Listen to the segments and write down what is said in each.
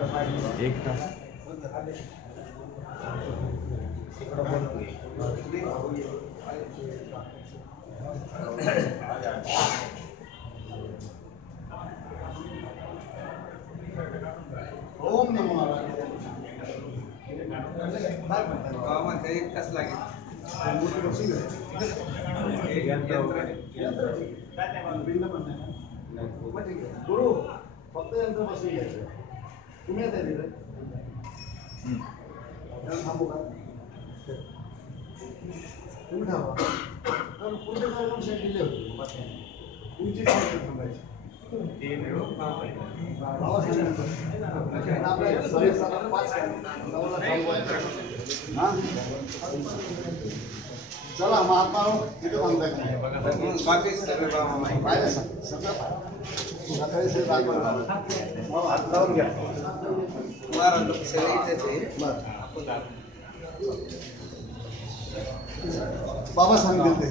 एक तास ओम नमो नारायण एक तास लागेल गुरु फक्त यंत्र बसून घ्यायचं तुम्ही येत आहे तिथे थांबू का तुम्ही थांबा कारण पुढे जाऊन शेट दिले होते तुमची थांबायची चला महात्मा तिथे थांबताय बाकी सकाळी से दाखवलं हात लावून घ्या बाबा सांगतील ते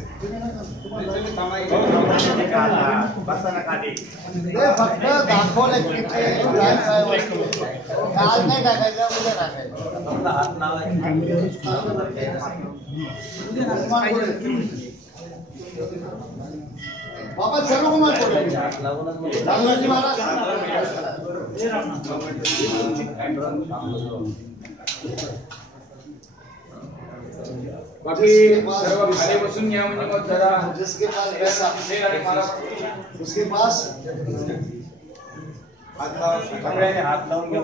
फक्त दाखवले की काय वस्तू काल नाही टाकायचं उद्या टाकायचं बाबा सर्व कुमार बाकी सर्व खाली बसून घ्या म्हणजे मग जरा जिसके पास पैसा उसके पास सगळ्यांनी हात लावून घ्या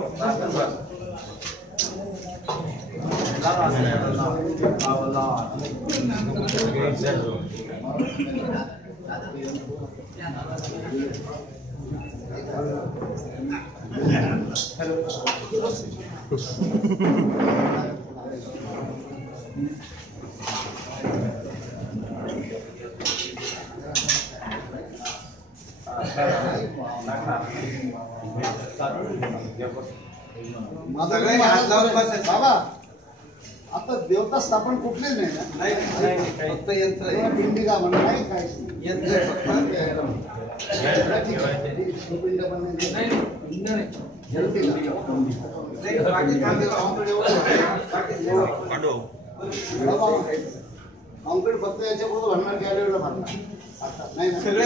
बाबा आता देवता स्थापन कुठलेच नाही ना फक्त यंत्र पिंडिका म्हणून नाही काय यंत्र कॉन्क्रीट फक्त याच्यापुढे भरणार गॅलरीला भरणार नाही सगळे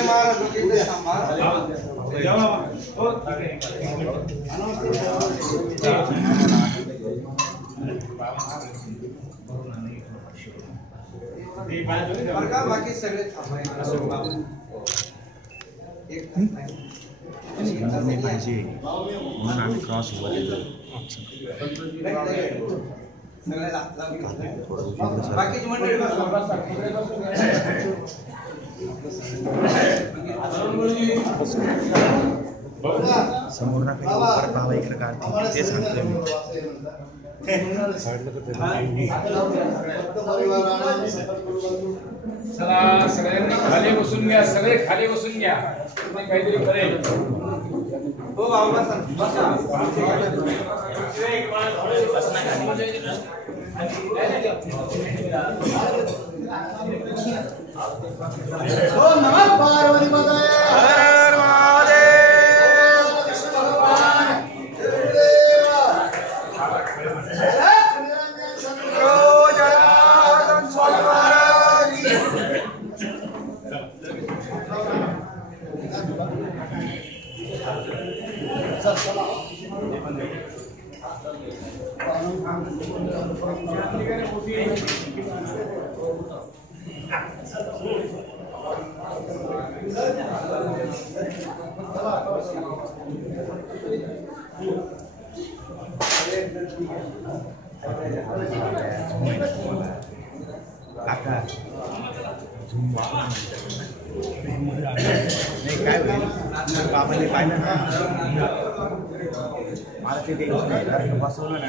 बाकी सगळे पाहिजे म्हणून आम्ही क्रॉस वर येतो बाकीची मंडळी समोर ना काही परत बाबा इकडे काढते ते सांगतोय मी चला सगळ्यांनी खाली बसून घ्या सगळे खाली बसून घ्या तुम्ही काहीतरी करेल हो बाबा बसा हो नमः पार्वती पतये हर महादेव कृष्ण भगवान नाही काय होईल बाबाने पाहिलं ना मला ते टेन्शन नाही बसवलं ना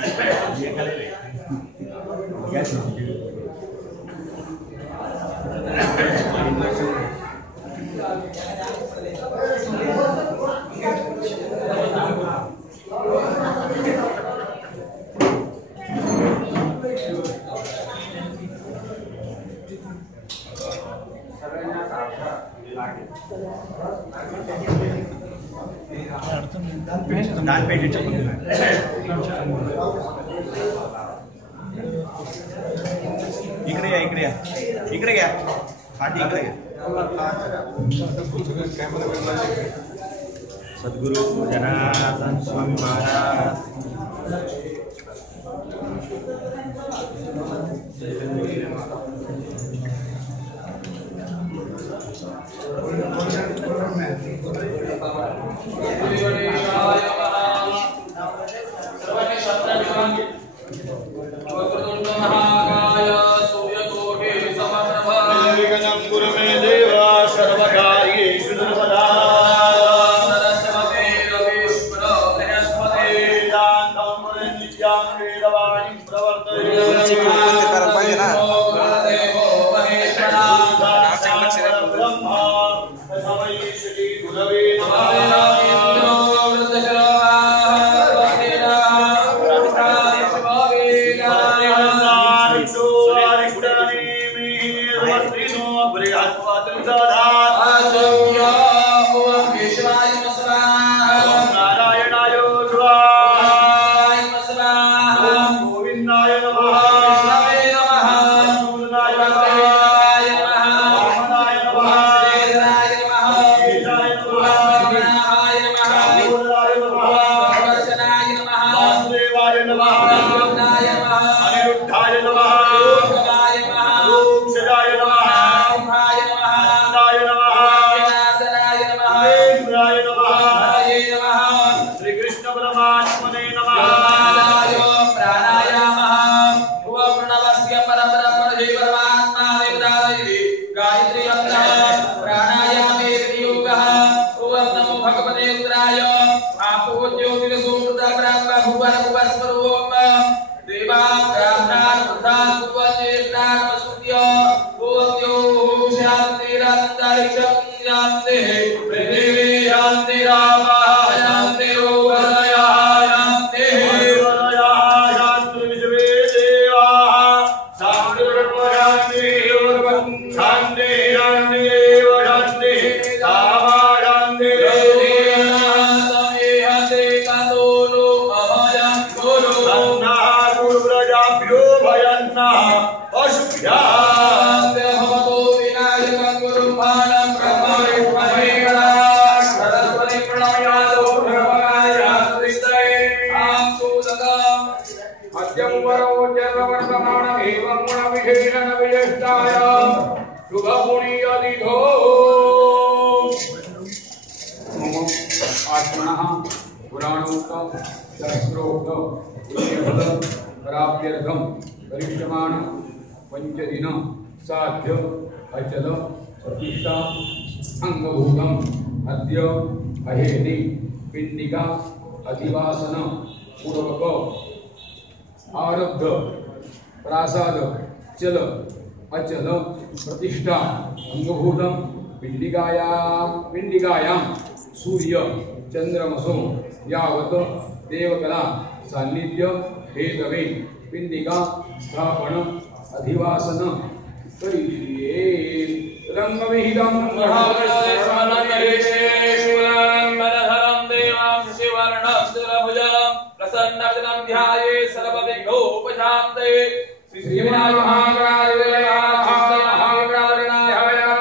अडचण दाल पेटीचं पण इकडे या इकडे या इकडे घ्या पाठी इकडे घ्या सद्गुरु जनार्दन स्वामी महाराज पंचदिन साध्य अचल प्रतिष्ठा अंगभूतम अद्य अहेति पिंडिका अधिवासन पूर्वक आरब्ध प्रासाद चल अचल प्रतिष्ठा अंगभूतम पिंडिकायां सूर्य चंद्रमसो यावत देवकला सान्निध्य हेतवे पिंडिका स्थापन अधिवासन करिष्ये रंगविहितं महागणेशमनधरं देवां शिवर्णं दुर्भुजं प्रसन्नवदनं ध्याये सर्वविघ्नोपशान्तये श्रीविनायक महागणाधिपतये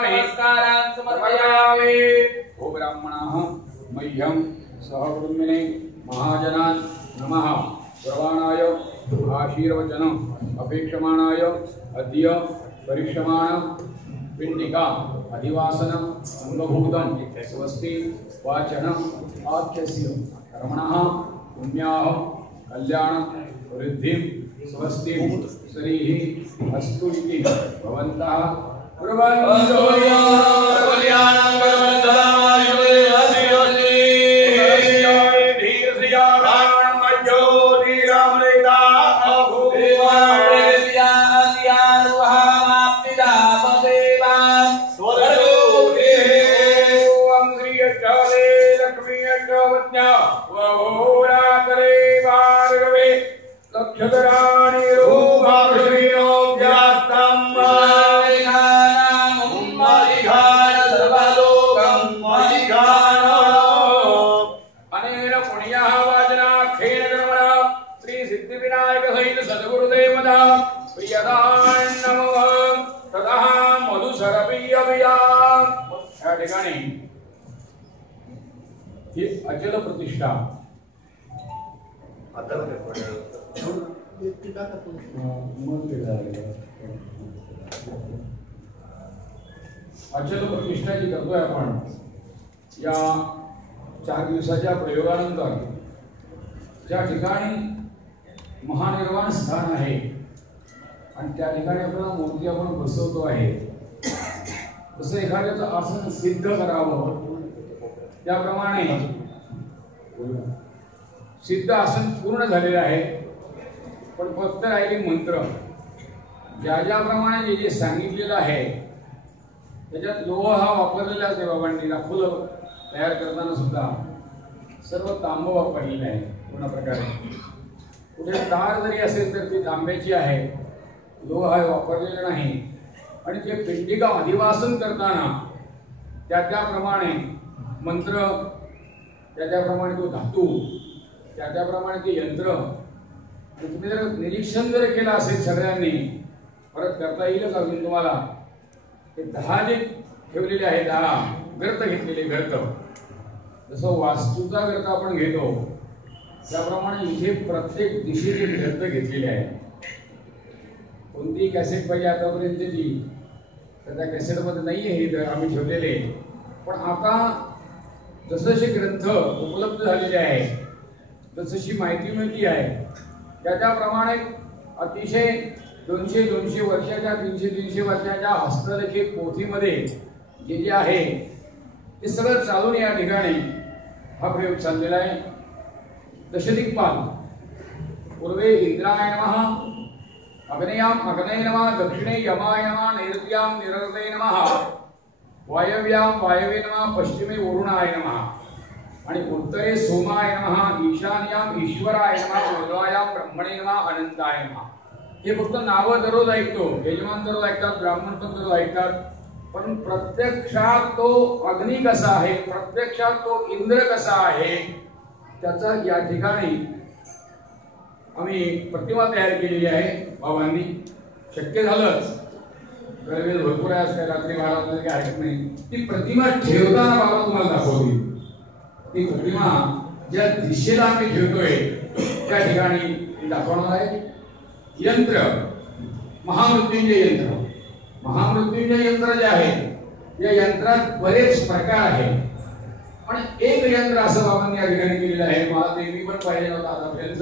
नमस्कारान् समर्पयामि। ओ ब्राह्मणाः मह्यं सह कुटुम्बिने महाजनान् नमः। सर्वाणाय आशीर्वचन अपेक्षमाणाय अद्य करिष्यमाण पिंडिका अधिवासन अंगभूतं स्वस्ति वाचन आख्यस्य कर्मणः पुण्याः कल्याण वृद्धिं स्वस्ति श्रीः अस्तु इति भवन्तः कुर्वन्तु कल्याणं लक्षधराणि रूपाभिषेणो व्याप्तं अनेन पुण्यः सिद्धिविनायक सहित सद्गुरुदेव धाम प्रियदान नमः तदा मधुसरप्रियविया। या ठिकाणी ही अचल प्रतिष्ठा अचल प्रतिष्ठा जी करतोय आपण या 4 दिवसाच्या प्रयोगानंतर ज्या ठिकाणी महानिर्वाण स्थान आहे आणि त्या ठिकाणी आपल्याला मूर्ती आपण बसवतो आहे, तसं एखाद्याचं आसन सिद्ध करावं त्याप्रमाणे सिद्ध आसन पूर्ण झालेलं आहे, पण फक्त राहिले मंत्र ज्याप्रमाणे जे जे सांगितलेलं आहे त्याच्यात लोह हा वापरलेलाच आहे बाबांनी दाखवलं। तयार करताना सुद्धा सर्व तांब वापरलेले आहे पूर्ण प्रकारे। कुठे तार जरी असेल तर ती तांब्याची आहे, लोह हा वापरलेला नाही। आणि जे पिंडिका अधिवासन करताना त्याप्रमाणे मंत्र, त्याप्रमाणे तो धातू, त्याप्रमाणे ते यंत्र, तुम्ही जर निरीक्षण जर केलं असेल सगळ्यांनी, परत करता येईल का अजून तुम्हाला? ते 10 जे ठेवलेले आहे, 10 गर्त घेतलेले गर्त, जसं वास्तूचा गर्त आपण घेतो त्याप्रमाणे इथे प्रत्येक दिशेचे गर्त घेतलेले आहे। कोणती कॅसेट पाहिजे आतापर्यंतची तर त्या कॅसेटमध्ये नाही आहे हे आम्ही ठेवलेले, पण आता जसजसे ग्रंथ उपलब्ध झालेले आहे, जशी माहिती मिळती आहे त्याप्रमाणे अतिशय 200 वर्षाच्या 300 वर्षाच्या हस्तलिखित पोथीमध्ये जे जे आहे ते सगळं चालून या ठिकाणी हा प्रयोग चाललेला आहे। दशदिक्पाल पूर्वे इंद्राय नमः, अग्नेयाम अग्नये नमः, दक्षिणे यमाय नमः, नैऋत्याम निरृतये नमः, वायव्याम वायवे नमः, पश्चिमे वरुणाय नमः आणि उत्तरे सोमाय नमः, ईशान्याम ईश्वराय नमः, पूर्वायाम ब्रह्मणे नमः, अनंताय नमः। हे फक्त नावं दररोज ऐकतो, यजमान दररोज ऐकतात, ब्राह्मण पण दररोज ऐकतात, पण प्रत्यक्षात तो अग्नी कसा आहे, प्रत्यक्षात तो इंद्र कसा आहे त्याचा या ठिकाणी आम्ही प्रतिमा तयार केलेली आहे बाबांनी। शक्य झालंच वेळ भरपूर आहे, काय रात्री 12 वाजता काही हरकत नाही, ती प्रतिमा ठेवताना बाबा तुम्हाला दाखवली। ती प्रतिमा ज्या दिशेला आम्ही ठेवतोय त्या ठिकाणी दाखवणार आहे। यंत्र महामृत्युंजय यंत्र, महामृत्युंजय यंत्र जे आहे या यंत्रात बरेच प्रकार आहेत, पण एक यंत्र असं बाबांनी या ठिकाणी केलेलं आहे, मला ते मी पण पाहिलं नव्हतं आतापर्यंत,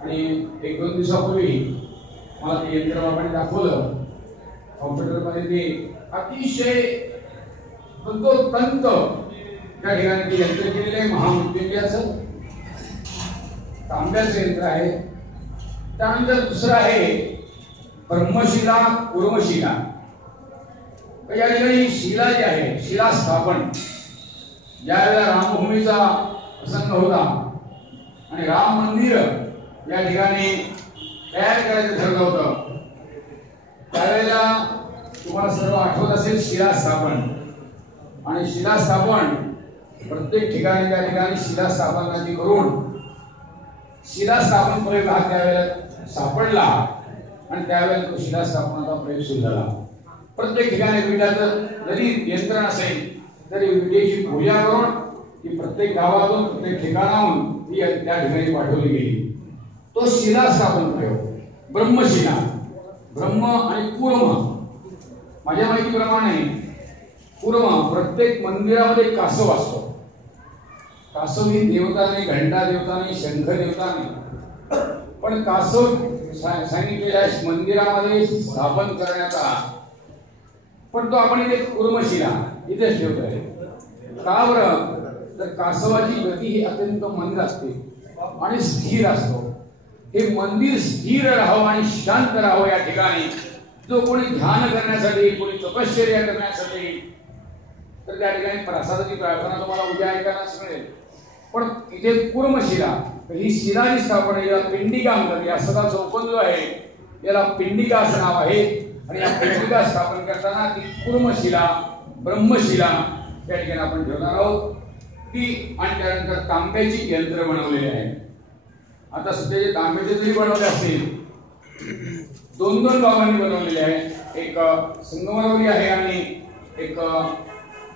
आणि 1-2 दिवसापूर्वी मला ते यंत्र बाबांनी दाखवलं कॉम्प्युटरमध्ये। ते अतिशय तंतोतंत त्या ठिकाणी ते यंत्र केलेलं आहे महामृत्युंजयाचं, तांब्याचं यंत्र आहे। त्यानंतर दुसरं आहे ब्रह्मशिला उर्वशिला। या ठिकाणी शिला जी आहे, शिला स्थापन, ज्यावेळेला रामभूमीचा प्रसंग होता आणि राम मंदिर या ठिकाणी तयार करायचं ठरलं होतं, त्यावेळेला तुम्हाला सर्व आठवत असेल शिला स्थापन। आणि शिला स्थापन प्रत्येक ठिकाणी त्या ठिकाणी शिला स्थापनाची करून शिला स्थापन प्रयोग हा त्यावेळेला सापडला आणि त्यावेळेला तो शिला स्थापनाचा प्रयोग सुरू झाला। प्रत्येक ठिकाणी विटाचं जरी यंत्र नसेल तरी विटेची पूजा करून ती प्रत्येक गावातून प्रत्येक ठिकाणाहून ती त्या ठिकाणी पाठवली गेली। तो शिला स्थापन प्रयोग ब्रह्मशिला, ब्रह्म आणि कूर्म। माझ्या माहितीप्रमाणे कूर्म प्रत्येक मंदिरामध्ये कासव असतो, कासव ही देवता नाही, घंटा देवता नाही, शंख देवता नाही, पण कासव सांगितलेल्या मंदिरामध्ये स्थापन करण्यात आला, पण तो आपण इथे कूर्मशिला इथेच ठेवतोय। का बरं? तर कासवाची गती ही अत्यंत मंद असते आणि स्थिर असतो। हे मंदिर स्थिर राहावं आणि शांत राहावं या ठिकाणी जो कोणी ध्यान करण्यासाठी, कोणी तपश्चर्या करण्यासाठी, तर त्या ठिकाणी प्रसादाची प्रार्थना तुम्हाला उद्या ऐकायला मिळेल। पण इथे कूर्मशिला ही शिला जी स्थापन आहे, याला पिंडिका म्हणतात। या सगळा चौकोन जो आहे याला पिंडिका असं नाव आहे, आणि या पिंडिका स्थापन करताना ती कूर्मशिला, ब्रह्मशिला या ठिकाणी आपण ठेवणार आहोत ती। आणि त्यानंतर तांब्याची यंत्र बनवलेली आहे। आता सध्या तांब्याचे जरी बनवले असतील, 2 बाबांनी बनवलेले आहे, एक संगमरवरी आहे आणि एक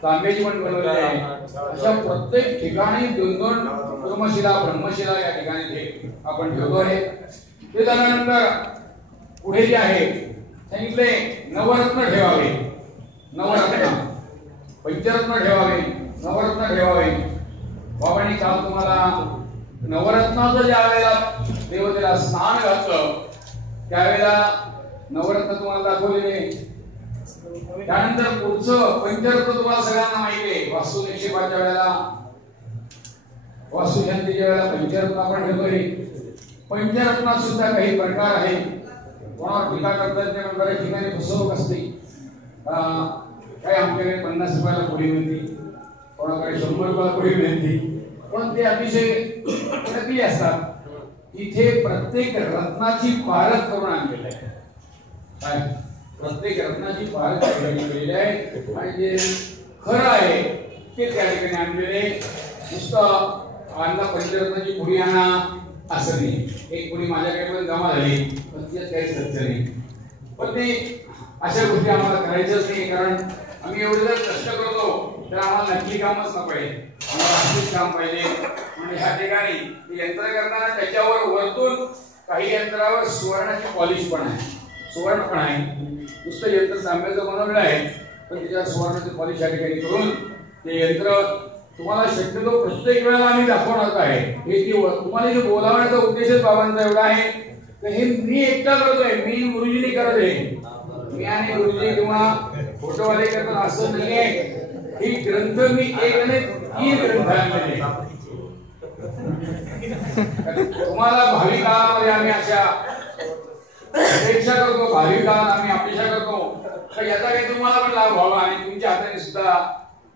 तांब्याची पण बनवलेली आहे. अशा प्रत्येक ठिकाणी 2 कुर्मशिला ब्रह्मशिला या ठिकाणी ते आपण ठेवतो आहे. ते झाल्यानंतर पुढे जे आहे सांगितले नवरत्न ठेवावे, नवरत्न पंचरत्न ठेवावे, नवरत्न ठेवावे. बाबांनी काल तुम्हाला नवरत्नाचं ज्या वेळेला देवतेला स्नान घातलं त्यावेळेला नवरत्न तुम्हाला दाखवलेले. त्यानंतर पुढचं पंचरत्न तुम्हाला सगळ्यांना माहिती आहे. वास्तुनिक्षेपाच्या वेळेला, वास्तुशांतीच्या वेळेला पंचरत्न आपण ठेवतोय. पंचरत्नात सुद्धा काही प्रकार आहे. कोणावर टीका करतात ते बऱ्याच ठिकाणी फसवणूक असते. काय आमच्याकडे 50 रुपयाला पुढे मिळते, कोणाकडे 100 रुपयाला पुढे मिळते, पण ते अतिशय नकली असतात. इथे प्रत्येक रत्नाची पारख करून आणलेलं आहे. काय प्रत्येक रत्नाची पारख केलेली आहे आणि जे खरं आहे ते त्या ठिकाणी आणलेले. नुसतं आणला पंचरत्नाची पुडी आणा असं नाही. एक पुडी माझ्याकडे पण जमा झाली पण त्यात काही सत्य नाही. पण ते अशा गोष्टी आम्हाला करायच्याच नाही, कारण आम्ही एवढे जर कष्ट करतो तर आम्हाला नकली कामच न पाहिजे, आम्हाला असलीच काम पाहिजे. म्हणजे ह्या ठिकाणी यंत्र करताना त्याच्यावर वरतून काही यंत्रावर सुवर्णाची पॉलिश पण आहे, सुवर्ण पण आहे. नुसतं यंत्र तांब्याचं बनवलेलं आहे पण त्याच्यावर सुवर्णाची पॉलिश या ठिकाणी करून ते यंत्र तुम्हाला शक्यतो प्रत्येक वेळेला आम्ही दाखवणार आहे. हे तुम्हाला जे बोलावण्याचा उद्देशच बाबांचा एवढा आहे तर हे मी एकटा करतोय, मी गुरुजीने करत आहे. मी आणि गुरुजी किंवा फोटोवाले करतात असं नाहीये. ही ग्रंथ मी एक आणि 3 ग्रंथ आणलेले. तुम्हाला भावी काळामध्ये आम्ही अशा अपेक्षा करतो, भावी काळात आम्ही अपेक्षा करतो तर याचा काही तुम्हाला पण लाभ व्हावा आणि तुमच्या हाताने सुद्धा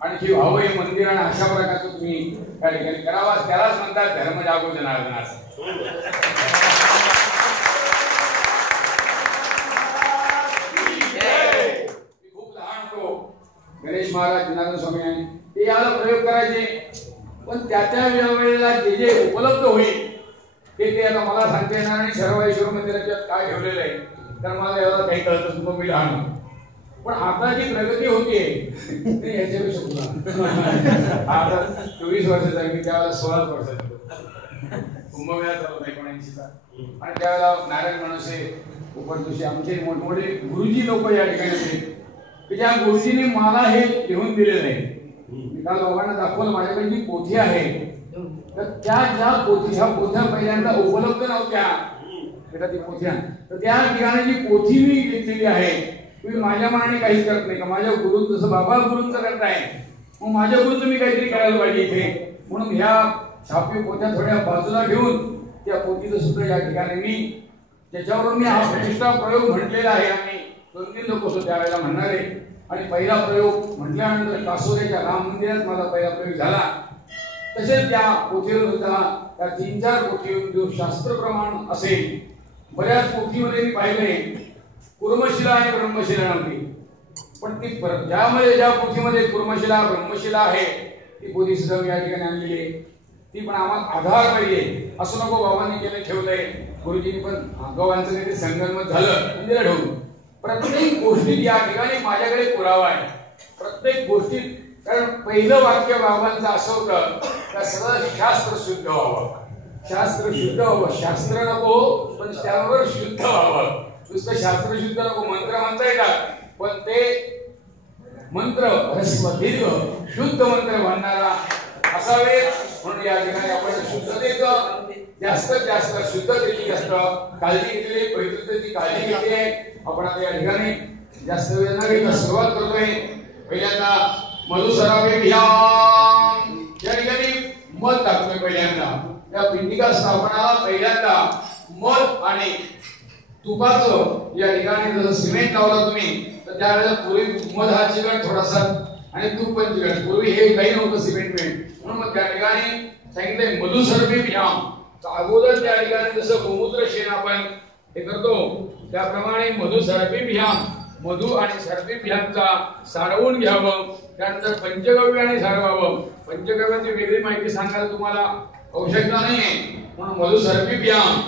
आणखी व्हावं हे मंदिर आणि अशा प्रकारचं तुम्ही त्या ठिकाणी करावा. त्यालाच म्हणतात धर्म जागो जनार्दन असं. खूप लहान होतो, गणेश महाराज जनार्दन स्वामी आहे ते याला प्रयोग करायचे, पण त्या वेळेला जे जे उपलब्ध होईल ते आता मला सांगता येणार आणि सर्वेश्वर मंदिराच्या काय ठेवलेलं आहे तर मला एवढं काही कळतच मग मी लहान. पण आता जी प्रगती होतीये याच्यापेक्षा आता 24 वर्षाचा मी त्यावेळेला 16 वर्षाचा कुंभमेळा चालू होता 79चा आणि त्यावेळेला नारायण मनसे उपरजोशी आमचे मोठमोठे गुरुजी लोक या ठिकाणी होते की ज्या गुरुजींनी मला हे लिहून दिलेलं आहे. मी काल लोकांना दाखवलं माझ्याकडे जी पोथी आहे तर त्या ज्या पोथ्या पहिल्यांदा उपलब्ध नव्हत्या ती पोथ्या तर त्या ठिकाणी जी पोथी मी घेतलेली आहे मी माझ्या मनाने काहीच करत नाही का माझ्या गुरु जसं बाबा गुरुंचं करत आहे मग माझ्या गुरुचं मी काहीतरी करायला पाहिजे इथे. म्हणून ह्या छापी पोथ्या थोड्या बाजूला घेऊन त्या पोथीचं सुद्धा या ठिकाणी मी त्याच्यावरून मी हा प्रतिष्ठा प्रयोग म्हटलेला आहे. आम्ही 2-3 लोक होतो त्यावेळेला म्हणणारे आणि पहिला प्रयोग म्हटल्यानंतर कासोऱ्याच्या राम मंदिरात माझा पहिला प्रयोग झाला. तसेच त्या पोथीवर सुद्धा त्या 3-4 पोथीवर जो शास्त्र प्रमाण असेल बऱ्याच पोथीमध्ये मी पाहिले कुर्मशिला आणि ब्रह्मशिला नव्हती, पण ती ज्यामध्ये ज्या पोथीमध्ये कुर्मशिला ब्रह्मशिला आहे ती पोथी सुद्धा मी या ठिकाणी आणलेली आहे. ती पण आम्हाला आधार पाहिजे. असं नको बाबांनी केलं ठेवलंय गुरुजींनी पण गव्हांचं काहीतरी संगनमत झालं मंदिरा ठेवून. प्रत्येक गोष्टीत या ठिकाणी माझ्याकडे पुरावा आहे प्रत्येक गोष्टीत. कारण पहिलं वाक्य बाबांचं असं होतं का सगळं शास्त्र शुद्ध व्हावं, शास्त्र शुद्ध व्हावं. शास्त्र नको पण त्यावर शुद्ध व्हावं. नुसतं शास्त्र शुद्ध नको. मंत्र म्हणता येतात पण ते मंत्र ह्रस्व दीर्घ शुद्ध मंत्र म्हणणारा असावे. म्हणून या ठिकाणी आपण शुद्धतेचं जास्तीत जास्त शुद्धतेची जास्त काळजी घेतली, पवित्रतेची काळजी घेतली आहे. आपण आता या ठिकाणी जास्त वेळ न घेता सुरुवात करतोय. पहिल्यांदा मधुसराभियान या ठिकाणी मध टाकतोय. पहिल्यांदा त्या पिंडिका स्थापनाला पहिल्यांदा मध आणि तुपाचं या ठिकाणी जसं सिमेंट लावलं तुम्ही तर त्यावेळेला पूर्वी मध हा चिकट थोडासा आणि तूप पण चिकट. पूर्वी हे काही नव्हतं सिमेंट म्हणून मग त्या ठिकाणी सांगितलंय मधुसर्पिभ्याम. अगोदर त्या ठिकाणी जसं गोमूत्र शेण आपण हे करतो त्याप्रमाणे मधुसर्पिभ्याम मधु आणि सर्पिभ्यांचा सारवून घ्यावं. त्यानंतर पंचगव्य आणि सारवावं. पंचगव्याची वेगळी माहिती सांगायला तुम्हाला आवश्यकता नाहीये. म्हणून मधुसर्पिभ्याम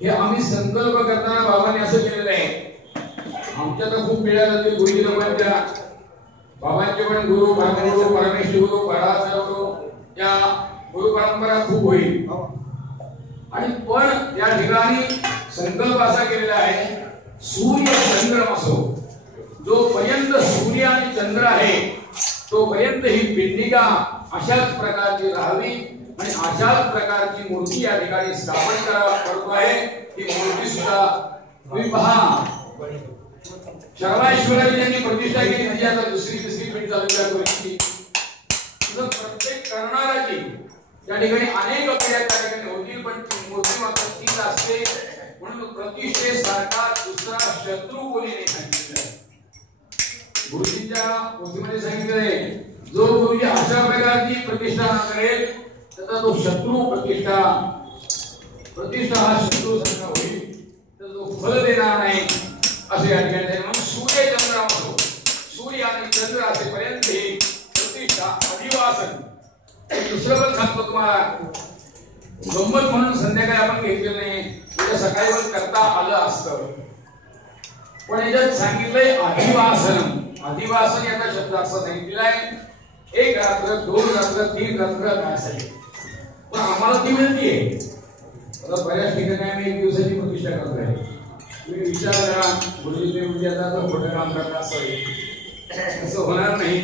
हे आम्ही संकल्प करताना बाबांनी असं केलेलं आहे. आमच्या तर खूप पिढ्या जातील गुरुजी लोकांच्या, बाबांचे पण गुरु, परमगुरु, परमेश्वर गुरु, बडाचा गुरु, या गुरु परंपरा खूप होईल. आणि पण त्या ठिकाणी संकल्प असा केलेला आहे, सूर्य चंद्र असो, जोपर्यंत सूर्य आणि चंद्र आहे तोपर्यंत ही पिंडिका अशाच प्रकारची राहावी आणि अशाच प्रकारची मूर्ती या ठिकाणी स्थापन करतो आहे. ही मूर्ती सुद्धा तुम्ही पहा, शर्वाईश्वराजी यांनी प्रतिष्ठा केली, म्हणजे आता दुसरी तिसरी पिढी चालू आहे. प्रत्येक करणाराची या ठिकाणी अनेक पिढ्या त्या ठिकाणी होतील, पण ती मूर्ती मात्र तीच असते. म्हणून प्रतिष्ठेसारखा दुसरा शत्रू कोणी नाही सांगितलं. गुरुजींच्या पोथीमध्ये सांगितलंय, जो गुरुजी अशा प्रकारची प्रतिष्ठा करेल त्याचा तो शत्रू प्रतिष्ठा हा शत्रू सारखा होईल, तर तो फल देणार नाही असे या ठिकाणी. म्हणून सूर्य चंद्र असो, सूर्य आणि चंद्र असेपर्यंत ही प्रतिष्ठा अधिवासन. दुसरं पण सांगतो तुम्हाला, गंमत म्हणून संध्याकाळी आपण घेतलेलं नाही, उद्या सकाळी पण करता आलं असतं, पण याच्यात सांगितलंय अधिवासन. अधिवासन याचा शब्द असा सांगितलेला आहे, एक रात्र, 2 रात्र, 3 रात्र काय, पण आम्हाला ती मिळतीये. आता बऱ्याच ठिकाणी आम्ही 1 दिवसाची प्रतिष्ठा करतोय. तुम्ही विचार करा, गुरुजी म्हणजे आता खोटं काम करता असं होणार नाही.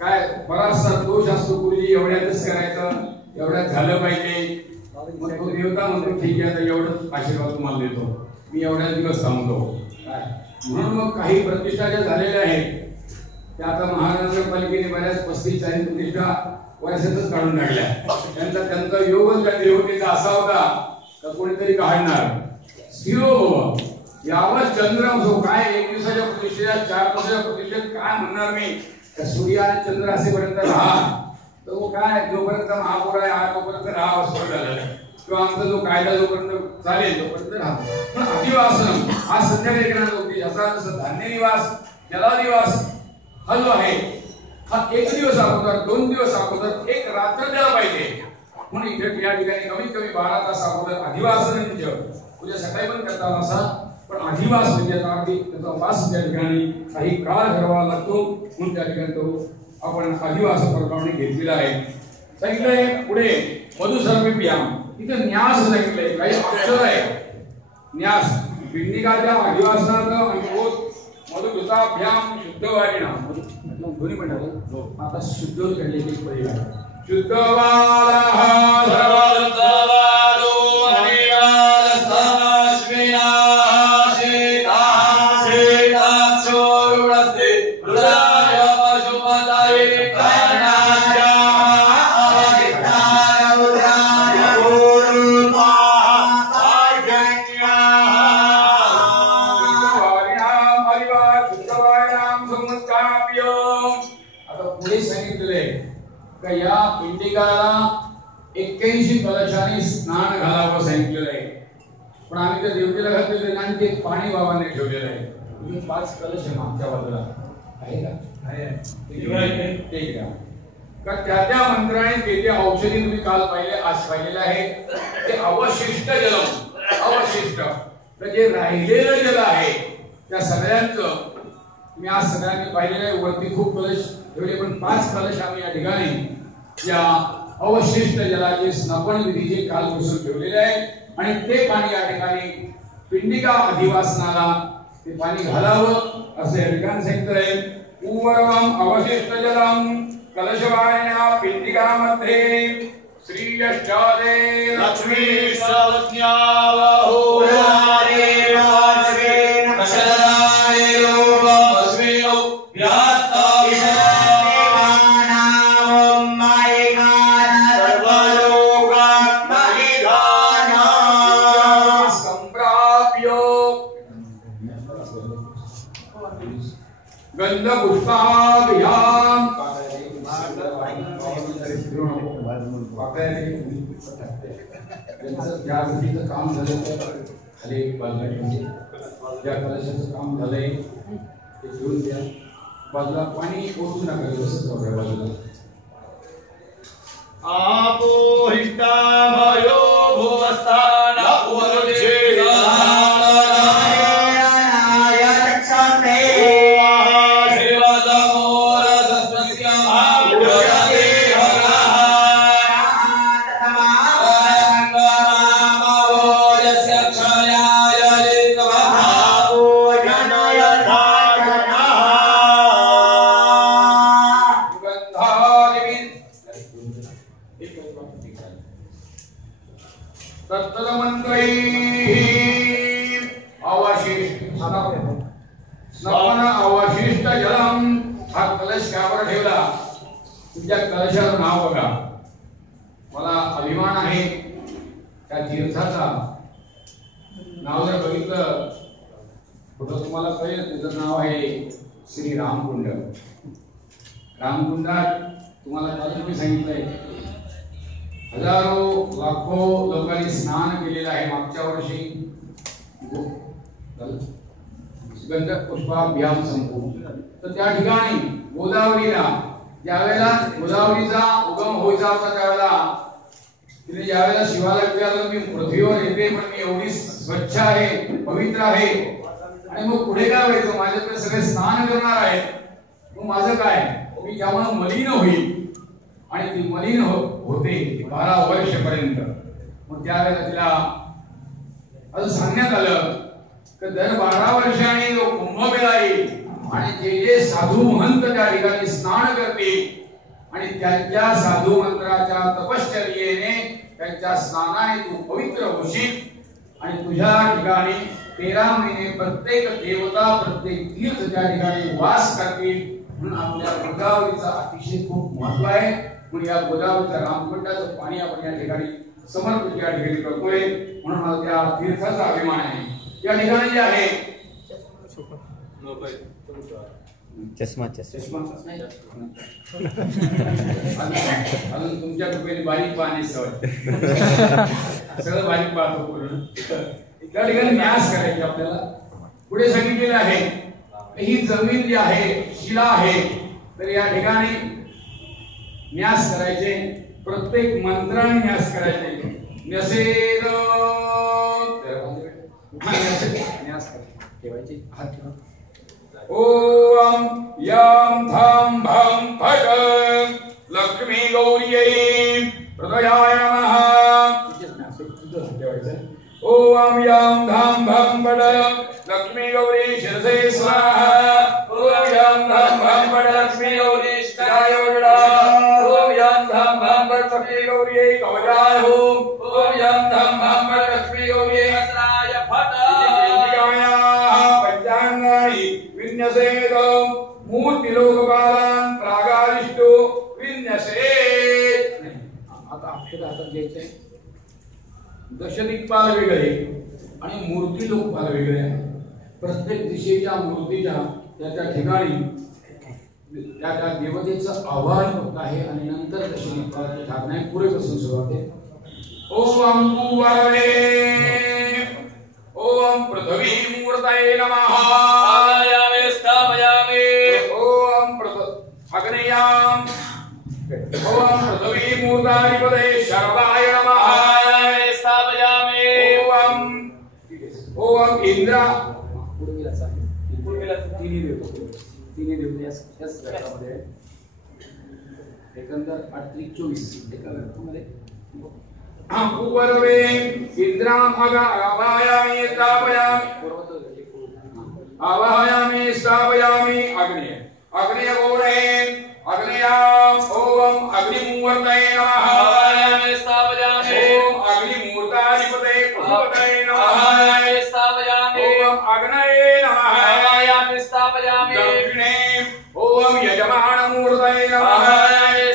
काय बराचसा दोष असतो, गुरुजी एवढ्यातच करायचं, एवढ्यात झालं पाहिजे. मग तो देवता म्हणतो ठीक आहे, आता एवढंच आशीर्वाद तुम्हाला देतो, मी एवढ्याच दिवस थांबतो. म्हणून मग काही प्रतिष्ठा ज्या झालेल्या आहेत त्या आता महानगरपालिकेने बऱ्याच 35-40 प्रतिष्ठा वर्षातच काढून टाकल्या. त्यांचा योगच त्या देवतेचा असा होता का कोणीतरी काढणार. स्थिरो यावत चंद्र असो, काय 1 दिवसाच्या प्रतिष्ठेला 4 दिवसाच्या प्रतिष्ठेत काय म्हणणार मी, सूर्य आणि चंद्र असेपर्यंत राहा. तो काय जोपर्यंत महापौर आहे हा तोपर्यंत राहा असं झालेलं, किंवा आमचा जो कायदा जोपर्यंत चालेल तोपर्यंत राहतो. पण अधिवासन हा संध्याकाळी करणार होती, याचा जसं धान्य निवास, जलादिवास हा जो आहे हा 1 दिवस अगोदर, 2 दिवस अगोदर, 1 रात्र द्यायला पाहिजे. म्हणून इथे या ठिकाणी कमीत कमी 12 तास अगोदर अधिवासन म्हणजे उद्या सकाळी पण करता असा, पण अधिवास म्हणजे अगदी त्याचा वास त्या ठिकाणी काही काळ करावा लागतो. म्हणून त्या ठिकाणी तो आपण अधिवास प्रमाणे घेतलेला आहे. सांगितलंय पुढे मधुसर्पिभ्याम, इथे न्यास सांगितलंय, काही अक्षर आहे. न्यास पिंडिकाच्या अधिवासनाचा अनुरोध मधुभूताभ्याम शुद्धवारिणा, दोन्ही म्हणतात आता शुद्ध काढलेली पहिला शुद्धवालः सर्वतवालो मणिवालस्तनाश्विना शेताक्षोरुणस्ते रुद्राय पशुपतये प्राणाय आदित्याय रुद्राय पूर्वाः आज्ञाः शुद्धवारिणाम हरिवार शुद्धवारिणाम संस्काराभ्यो. आता पुढे सांगितले का या पिंडिकाला 81 कलशाने स्नान घालावं सांगितलेलं आहे. पण आम्ही त्या देवतेला घातलेलं आणि ते पाणी बाबांनी ठेवलेलं आहे. तुम्ही 5 कलश मागच्या बाजूला आहे का, आहे ते घ्या. का त्या मंत्राने ते औषधी तुम्ही काल पाहिले, आज पाहिलेलं आहे. ते अवशिष्ट जलम, अवशिष्ट जे राहिलेलं जल आहे त्या सगळ्यांचं मी आज सगळ्यांनी पाहिलेलं आहे. वरती खूप कलश ठेवले, पण 5 कलश आम्ही या ठिकाणी या अवशिष्ट जलाचे स्नापन विधीचे काल बसून ठेवलेले आहे. आणि ते पाणी या ठिकाणी पिंडिका अधिवासनाला ते पाणी घालावं असं या ठिकाणी सांगितलंय. पूर्वम अवशिष्ट जलम कलशवाहिन्या पिंडिकामध्ये श्रीयष्टादे लक्ष्मी सर्वज्ञावहो हरे वासवेन गंध पुष्पाभ्याम ज्या गोष्टीचं काम झालं खाली बाजूला ज्या कलशाचं काम झालंय ते घेऊन द्या बाजूला पाणी ओतू नका व्यवस्थित वापरा बाजूला आपोहिष्टामयो भुवस्थान अवशिष्ट जलम हा कलश कावर ठेवला तुमच्या कलशाचं नाव बघा मला अभिमान आहे त्या तीर्थाचा नाव जर बघितलं कुठं तुम्हाला कळेल त्याचं नाव आहे श्री रामकुंड रामकुंडात तुम्हाला काल मी सांगितलंय हजारो लाखो लोकांनी स्नान केलेलं आहे मागच्या वर्षी गंध पुष्पाभ्याम संपूर्ण तर त्या ठिकाणी गोदावरीला ज्यावेळेला गोदावरीचा उगम व्हायचा होता त्यावेळेला तिने ज्यावेळेला शिवाला विचारलं मी पृथ्वीवर येते पण मी एवढी स्वच्छ आहे पवित्र आहे आणि मग पुढे काय व्हायचं माझ्याकडे सगळे स्नान करणार आहेत मग माझं काय मी त्यामुळे मलिन होईल आणि ती मलिन होते 12 वर्षपर्यंत मग त्यावेळेला तिला असं सांगण्यात आलं की दर 12 वर्षांनी जो कुंभमेळा येईल आणि जे जे साधू महंत त्या ठिकाणी स्नान करतील आणि त्यांच्या साधू मंत्राच्या तपश्चर्येने त्यांच्या स्नानाने तू पवित्र होशील आणि तुझ्या ठिकाणी 13 महिने प्रत्येक देवता प्रत्येक तीर्थ त्या ठिकाणी वास करतील म्हणून आपल्या गोदावरीचा अतिशय खूप महत्व आहे म्हणून या गोदावरीच्या रामकुंडाचं पाणी आपण या ठिकाणी समर्पित या ठिकाणी करतोय म्हणून मला त्या तीर्थाचा अभिमान आहे या ठिकाणी जे आहे चष्मा अजून तुमच्या कृपेने बारीक पाहणे सवय सगळं बारीक पाहतो पूर्ण त्या ठिकाणी न्यास करायची आपल्याला पुढे सांगितलेलं आहे ही जमीन जी आहे शिला आहे तर या ठिकाणी न्यास करायचे प्रत्येक मंत्राने न्यास करायचे न्यासेद न्यास ठेवायचे हात ठेवा ओम यम थम भम फट लक्ष्मी गौरीयै हृदयाय नमः ओम यम धम भम फट लक्ष्मी गौरी शिरसे स्वाहा ओम यम धम भम फट लक्ष्मी गौरी शिराय वडा ओम यम धम भम फट लक्ष्मी गौरी कवचाय ओम यम धम भम फट लक्ष्मी गौरी असराय फट पंचांगानि विन्यसेद मूर्ति लोकपालान प्रागारिष्टो विन्यसेद आता अक्षर हातात घ्यायचे दशदिक्पाल वेगळे आणि मूर्ती लोकपाल वेगळे आहे प्रत्येक दिशेच्या मूर्तीच्या त्या ठिकाणी त्या देवतेचं आवाहन होत आहे आणि नंतर दशदिक्पालाची ठाकणे पुढे पासून सुरुवात आहे ओम पूर्वे ओम पृथ्वी मूर्तये नमः आयामे स्थापयामि ओम अग्नयाम ओम पृथ्वी मूर्ताधिपते शरदाय नमः स्थापयामि ओम इंद्रा पुढे गेला तिन्ही देवते याच घरामध्ये एकंदर 38-24 एका घरामध्ये पूर्वे इंद्राम आवाहयामि स्थापयामि आवाहयामि स्थापयामि अग्नय अग्नय गौरे अग्नयाम ओम अग्निमूर्तये नमः आवाहयामि स्थापयामि ओम अग्निमूर्ताधिपते पशुपतये नमः स्थापयामि ओम अग्नये नमः आवाहयामि स्थापयामि दक्षिणे ओम यजमान मूर्तये नमः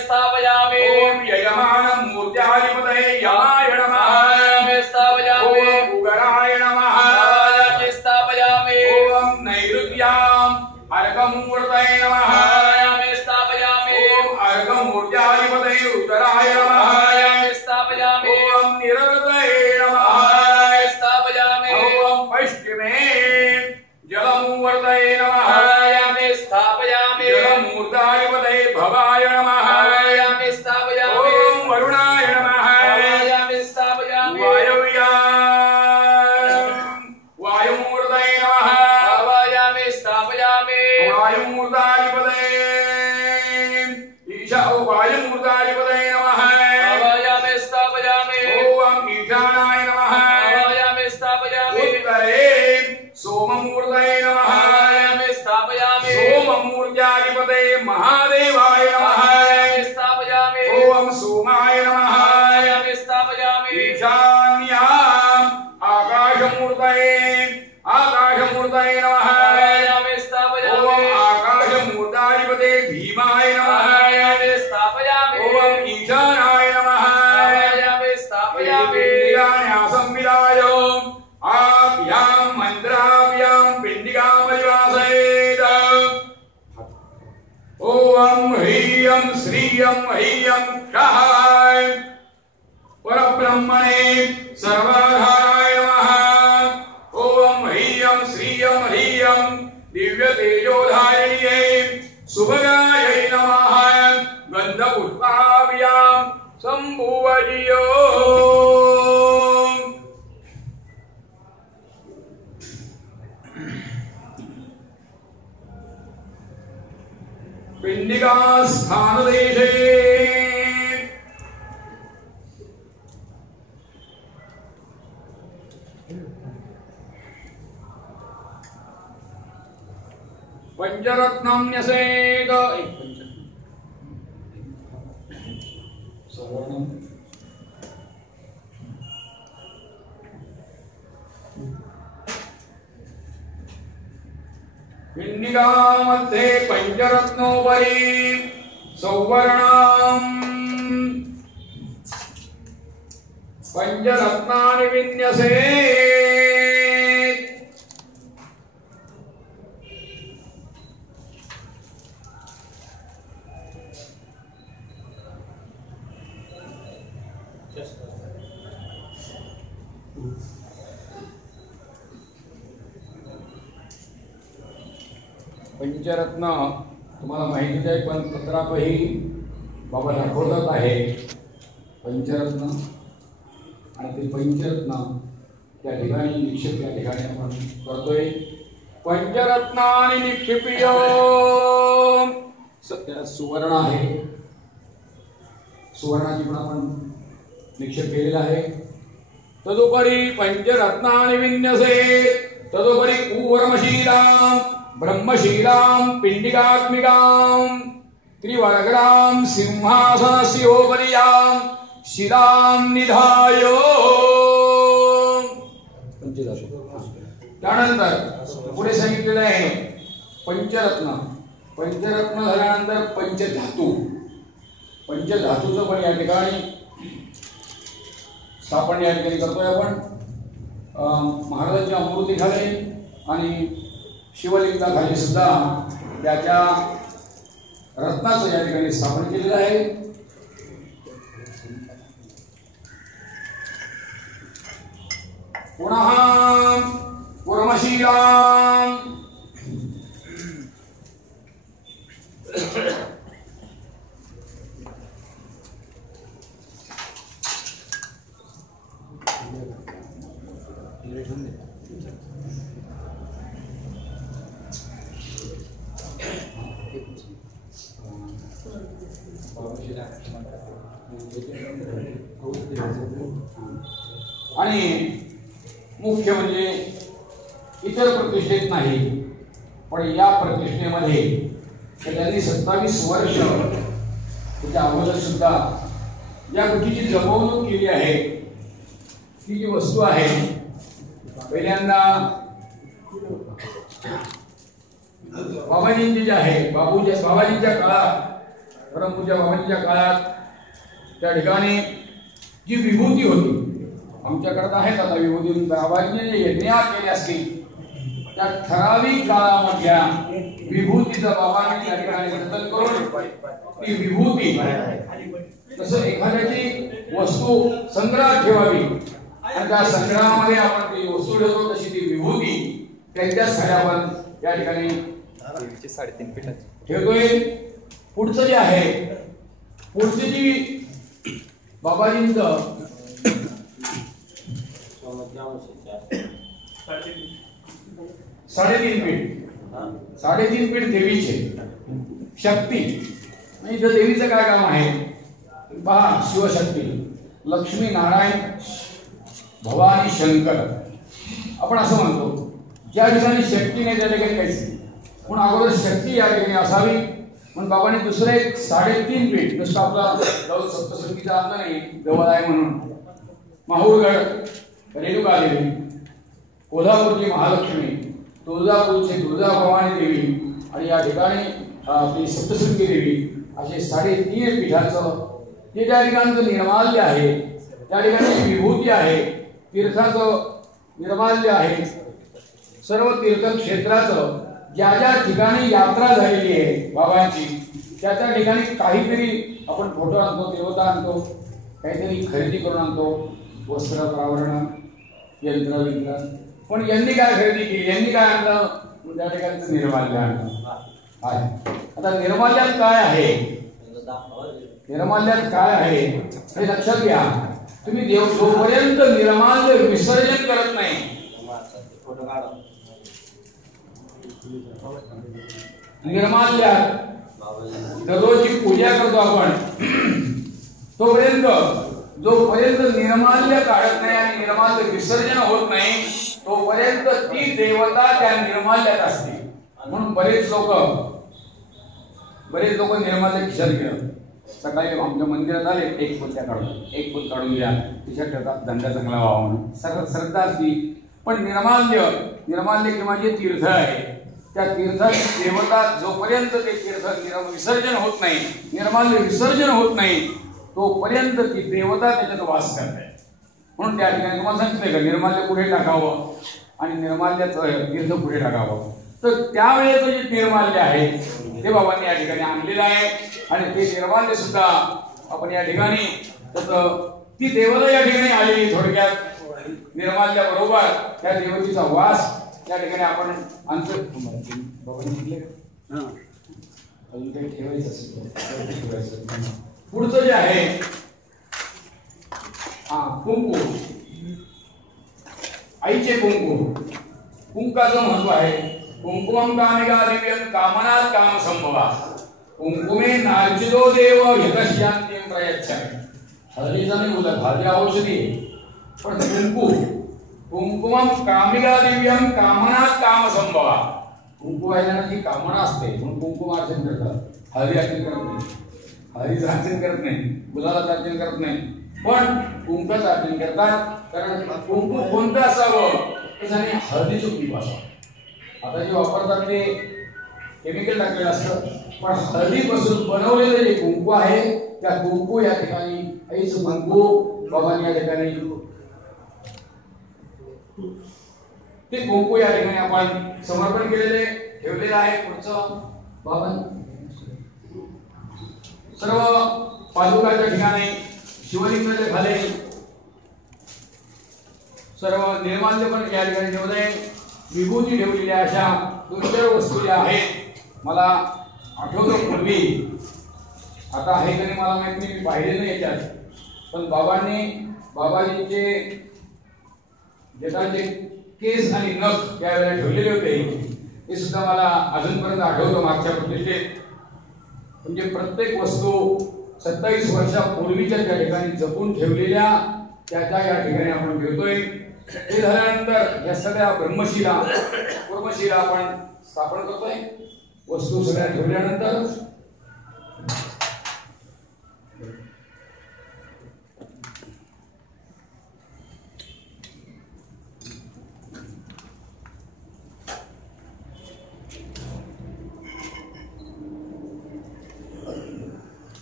स्थापयामि ओम यजमान मूर्त्याधिपतये यमाय नमः स्थापयामि ओम उग्राय नमः स्थापयामि ओम नैऋत्याम् अर्घमूर्तये नमः आयामे स्थापयामि ओम अर्घमूर्त्याधिपतये उत्तराय नमः आयामे स्थापयामि ओम निरृतये नमः आयामे स्थापयामि ओम पश्चिमे जलमूर्तये नमः आयामे स्थापयामि जलमूर्ताधिपतये भवाय नमः आयामे स्थापयामि ओम वरुणाय नमः आयामे स्थापयामि वायुमूर्तये नमः आयामे स्थापयामि वायुमूर्ताधिपतये वायुमूर्ताधिपतये नमः आयामे स्थापयामि ओम ईशानाय नमः आयामे स्थापयामि उत्तरे सोममूर्तये नमः आयामे स्थापयामि सोममूर्त्याधिपतये महादेवाय नमः आयामे स्थापयामि ओम सोमाय नमः आयामे स्थापयामि ईशान्याम् आकाशमूर्तये नमः आयामे स्थापयामि ओम आकाशमूर्ताधिपतये भीमाय नमः आयामे स्थापयामि ओम ईशानाय नमः आयामे स्थापयामि पिण्डिकान्यासं विदाय आभ्यां मन्त्राभ्यां पिण्डिकामनिवासयेत् ओम ह्रीयं श्रीयं ह्रीयं षः परब्रह्मणे सर्वाधाराय नमः ओम ह्रीयं श्रीयं ह्रीयं दिव्यतेजोधारिण्यै सुभगायै नमः गन्धपुष्पाभ्यां सम्भुवजियो पिण्डिका स्थानदेशे पंचरत्नं न्यसेत पिण्डिकामध्ये पंचरत्नोपरि सौवर्णम् पंचरत्नानि विन्यसेत् पंचरत्न तुम्हाला माहितीच आहे, पण पत्रातही बाबा दाखवतात आहे पंचरत्न. आणि ते पंचरत्न त्या ठिकाणी निक्षेप या ठिकाणी आपण करतोय. पंचरत्नानि निक्षिप्य सुवर्ण आहे, सुवर्णाची पण आपण निक्षेप केलेला आहे. तदुपरी पंचरत्नानि विन्यसेत् तदुपरी कूर्मशीलां ब्रह्मशीलां पिण्डिकात्मिकां त्रिवर्गां सिंहासनस्योपरियां शिलां निधाय. त्यानंतर पुढे सांगितलेलं आहे पंचरत्न. पंचरत्न झाल्यानंतर पंचधातू. पंचधातूचं पण या ठिकाणी स्थापन या ठिकाणी करतोय आपण. महाराजांच्या मूर्तीखाली आणि शिवलिंगाखाली सुद्धा त्याच्या रत्नाचं या ठिकाणी स्थापन केलेलं आहे. पुनः कूर्मशीलां आणि मुख्य म्हणजे इतर प्रतिष्ठेत नाही, पण या प्रतिष्ठेमध्ये त्यांनी 27 वर्ष त्याच्या अगोदर सुद्धा या गोष्टीची जपवणूक केली आहे. ती जी वस्तू आहे पहिल्यांदा बाबाजींची जी आहे बाबाजींच्या काळात, परमपूज्य बाबाजींच्या काळात त्या ठिकाणी जी विभूती होती, आमच्याकडे आहेत आता विभूती, बाबाजीने यज्ञ केले असतील त्या ठराविक काळामधल्या विभूतीचा बाबांनी या ठिकाणी वर्णन करून ती विभूती तसं एखाद्याची वस्तू संग्रहात ठेवावी आणि त्या संग्रहामध्ये आपण ती वस्तू ठेवतो तशी ती विभूती त्यांच्यासाठी आपण या ठिकाणी 3.5 पिठाची ठेवतोय. पुढचं जे आहे पुढची जी बाबाजींचं 3.5 पीठ 3.5 पीठ देवीचे शक्ती. इथं देवीचं काय काम आहे पहा. शिवशक्ती, लक्ष्मी, नारायण, भवानी, शंकर आपण असं म्हणतो. ज्या ठिकाणी शक्ती नाही त्या ठिकाणी काहीच नाही. पण अगोदर शक्ती या ठिकाणी असावी म्हणून बाबांनी दुसरं एक 3.5 पीठ नुसतं आपला जाऊ सप्तशृंगीचा अर्थ नाही जवळ आहे म्हणून माहूरगड रेणुकादेवी, कोल्हापूरची महालक्ष्मी, तुळजापूरची तुळजा भवानी देवी आणि या ठिकाणी ती सप्तशृंगी देवी असे 3.5 पीठाचं ते त्या ठिकाणचं निर्माल्य आहे. त्या ठिकाणी विभूती आहे, तीर्थाचं निर्माल्य आहे. सर्व तीर्थक्षेत्राचं ज्या ज्या ठिकाणी यात्रा झालेली आहे बाबांची त्या त्या ठिकाणी काहीतरी आपण फोटो आणतो, देवता आणतो, काहीतरी खरेदी करून आणतो, वस्त्र, प्रावरण, यंत्र विंत्र. पण यांनी काय खरेदी केली, यांनी काय आणलं त्या ठिकाणचं निर्माल्य आणलं आहे. आता निर्माल्यात काय आहे, निर्माल्यात काय आहे हे लक्षात घ्या. तुम्ही देव जोपर्यंत निर्माल्य विसर्जन करत नाही निर्माल्यात दररोजची पूजा करतो आपण तोपर्यंत जोपर्यंत निर्माल्य काढत नाही आणि निर्माल्य विसर्जन होत नाही तोपर्यंत ती देवता त्या निर्माल्यात असते. म्हणून बरेच लोक निर्माल्य खिशात घेतात. सकाळी आमच्या मंदिरात आले एक फूल काढून घ्या खिशात ठेवतात धंदा चांगला व्हावा म्हणून श्रद्धा असती. पण निर्माल्य किंवा जे तीर्थ आहे त्या तीर्थाची देवता जोपर्यंत ते तीर्थ विसर्जन होत नाही, निर्माल्य विसर्जन होत नाही तोपर्यंत ती देवता त्याच्यात वास करते. म्हणून त्या ठिकाणी तुम्हाला सांगितलंय का निर्माल्य पुढे टाकावं आणि निर्माल्याचं तीर्थ पुढे टाकावं. तर त्यावेळेचं जे निर्माल्य आहे ते बाबांनी या ठिकाणी आणलेलं आहे आणि ते निर्माल्य सुद्धा आपण या ठिकाणी ती देवता या ठिकाणी आलेली. थोडक्यात निर्माल्या बरोबर त्या देवतेचा वास या ठिकाणी आपण आणतो. अजून काही ठेवायचं असेल पुढचं जे आहे कुंकू, आईचे कुंकू. कुंकाचं महत्व आहे. कुंकुमं कामिका दिव्यं कामनात् काम संभवा कुंकुमे नार्चितो देव हितशांतीं प्रयच्छति. हळदीचा नाही बोलत, हळदी औषधी पण कुंकुमं कामिका दिव्यं कामनात् काम संभवा. कुंकू वाहिल्यानं जी कामना असते म्हणून कुंकुम अर्चन करतात. हळदी अर्चन करत नाही, हळदीचं अर्चन करत नाही, गुलाबाचं अर्चन करत नाही, पण कुंकाचं अर्चन करतात. कारण कुंकू कोणतं असावं त्याच्याने हळदीचं कुंकू असावं. आता जे वापरतात ते केमिकल टाकलेलं असतं पण हळदीपासून बनवलेलं जे कुंकू आहे त्या कुंकू या ठिकाणी आईचं कुंकू बाबांनी या ठिकाणी ते कुंकू या ठिकाणी आपण समर्पण केलेले ठेवलेलं आहे. पुढचं बाबांनी सर्व पादुकाच्या ठिकाणी शिवलिंगाच्या खाली सर्व निर्माल्य पण या ठिकाणी ठेवलंय. विभूती ठेवलेल्या अशा 2-4 वस्तू ज्या आहेत मला आठवतं पूर्वी, आता आहे की नाही मला माहित नाही, मी पाहिले नाही याच्यात, पण बाबाजींचे जटाचे केस आणि नख त्यावेळेला ठेवलेले होते हे सुद्धा मला अजूनपर्यंत आठवतं मागच्या प्रतिष्ठेत. म्हणजे प्रत्येक वस्तू 27 वर्षापूर्वीच्या त्या ठिकाणी जपून ठेवलेल्या त्या या ठिकाणी आपण ठेवतोय. हे झाल्यानंतर या सगळ्या ब्रह्मशिला आपण स्थापन करतोय. वस्तू सगळ्या ठेवल्यानंतर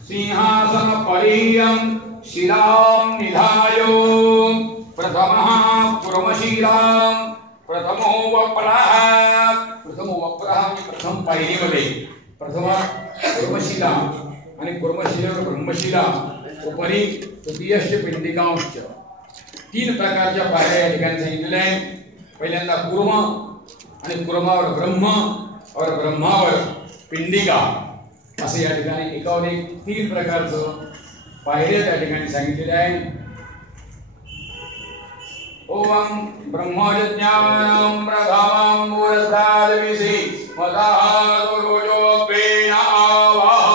सिंहासन परियं शिलां निधाय प्रथमः कुर्मशीलां प्रथम प्रथमो वप्रः प्रथम पायरीमध्ये प्रथम कुर्मशिला आणि कुर्मशिलेवर ब्रह्मशिला उपरी तृतीयश्च पिंडिकांश 3 प्रकारच्या पायऱ्या या ठिकाणी सांगितलेल्या आहेत। पहिल्यांदा कुर्म आणि कुर्मावर ब्रह्म और ब्रह्मावर पिंडिका असे या ठिकाणी एकावर एक 3 प्रकारचं पायऱ्या त्या ठिकाणी सांगितलेल्या आहेत। ओम ब्रह्मज्ञानं प्रथमं पुरस्ताद्विषि मदारोजो पेनावः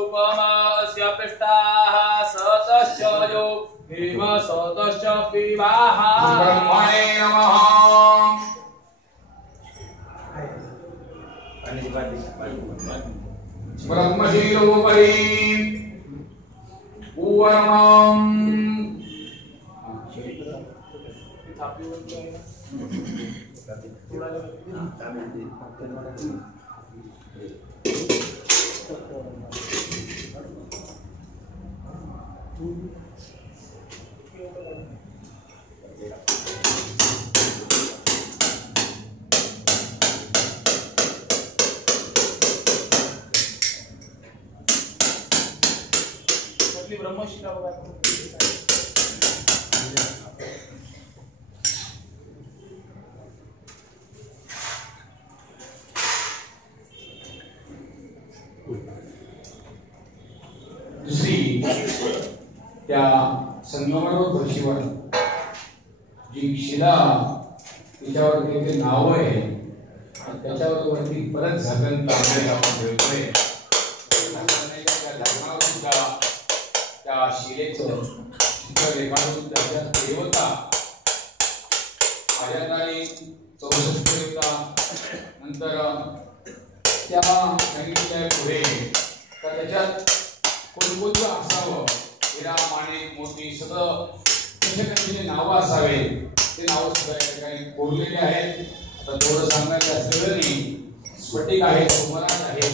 उपमास्य पृष्ठाः सतश्चयो भीम सतश्च विवाह ब्रह्मणे नमः। ब्रह्मशीलोपरि पूर्णम् ब्रह्मशिला दुसरी त्या संगमरवर खुर्चीवर जी शिला तिच्यावर ते नाव आहे आणि त्याच्यावर वरती परत झाकण तांबे आपण ठेवतोय। झाकणावर सुद्धा त्या शिलेचं चित्र रेखाटून त्याच्यात देवता आयाताने 64 देवता नंतर त्या सांगितल्या पुढे तर त्याच्यात कोणकोणतं असावं हिरा माणिक मोती सगळं कसे नावं असावे ते नावं सुद्धा या ठिकाणी कोरलेले आहेत। आता थोडं सांगायचं असलेलं नाही, स्फटिक आहे, सोमनाथ आहे,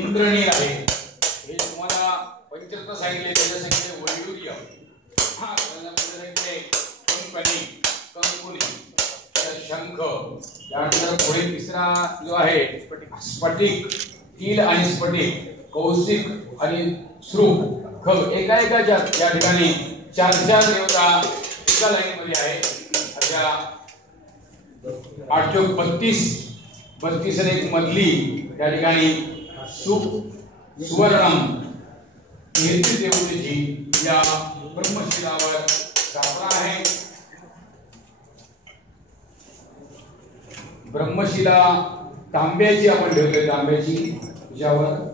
इंद्रणी आहे, हे तुम्हाला पंचरत्न सांगितले, त्याच्या सांगितले वैडूर्य, सांगितले कंकणी कंकुनी शंख, त्यानंतर पुढे तिसरा जो आहे स्फटिक कील आणि स्फटिक कौशिक आणि श्रुप खग एका एकाच्या या ठिकाणी 4 देवता एका लाईन मध्ये आहे। अशा 8 चौक 32 आणि एक मधली त्या ठिकाणी सुवर्णम निर्मित देवतेची या ब्रह्मशिलावर स्थापना आहे। ब्रह्मशिला तांब्याची आपण ठेवतोय, तांब्याची ज्यावर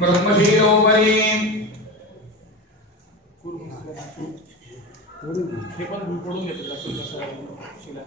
ब्रह्मशीलोपरि हे पण पडून घेतलं शिला